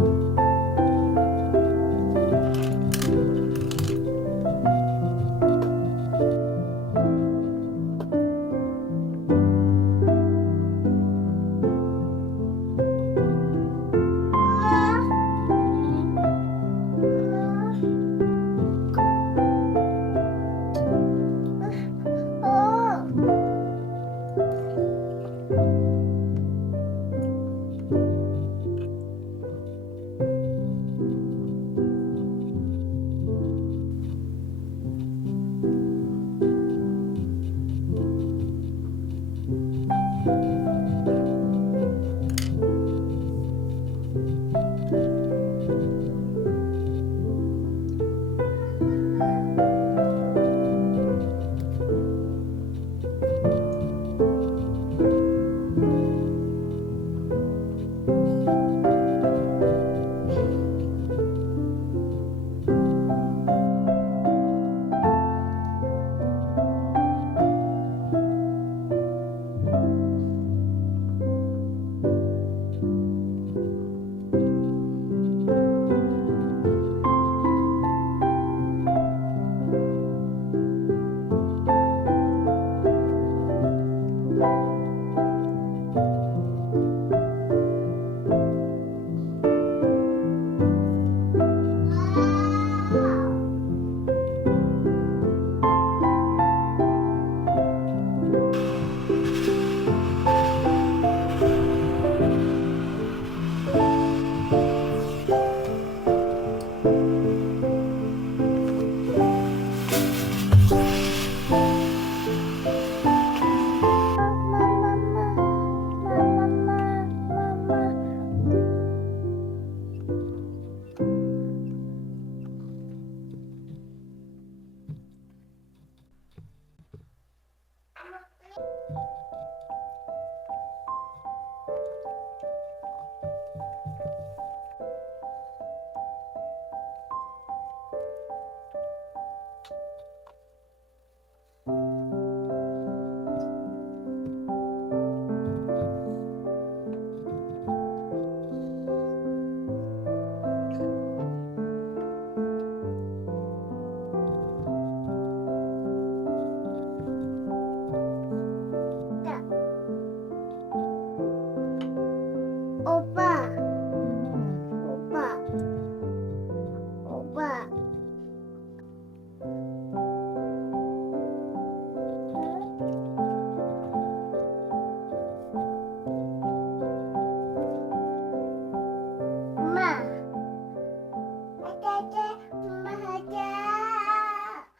Amen.